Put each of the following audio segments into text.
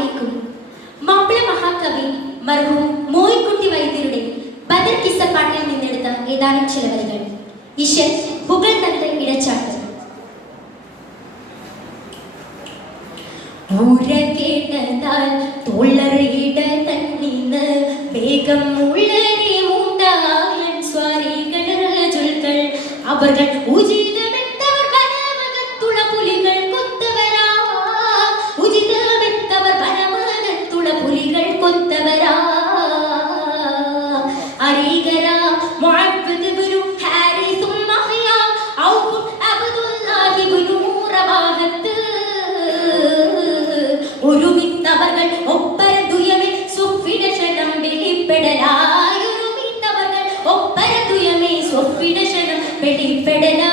അലൈക്കും. മാപ്പിള മഹാകവി മർഹൂം മോയിൻകുട്ടി വൈദ്യരുടെ ബദർ കിസ്സപ്പാട്ടിൽ നിന്നെടുത്ത ഏതാനും ചില വരികൾ. ഈശ്വർ പുകൾ തന്റെ ഇടച്ചാട്ട്. ൂരകേട്ടതാൽ തോളറിയിട തന്നിന്ന് വേഗം ഉള്ളരെ മൂണ്ടാൻ സ്വാരികൾ ജുൽകൾ അവர்கள் ഉചിതമെത്തവർ വനമകത്തുള്ള പുലികൾ കൊത്തവരാ ഉചിതമെത്തവർ വനമകത്തുള്ള പുലികൾ കൊത്തവരാ അരീകരാ മുഅബ്ബദ് ഇബ്നു ഹാരിസും മഹ്യാ ഔഫ് അബ്ദുല്ലാഹി ഇബ്നു റവാഹത്ത് ഒരുമിത്തവர்கள் ഒപ്പരതുയമേ സ്വഫിടശനം വെളിപ്പെടലായി ഒരുമിത്തവர்கள் ഒപ്പരതുയമേ സ്വഫിടശനം വെളിപ്പെടലായി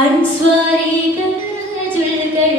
അൻസ്വാരികൾ ജുൽകൾ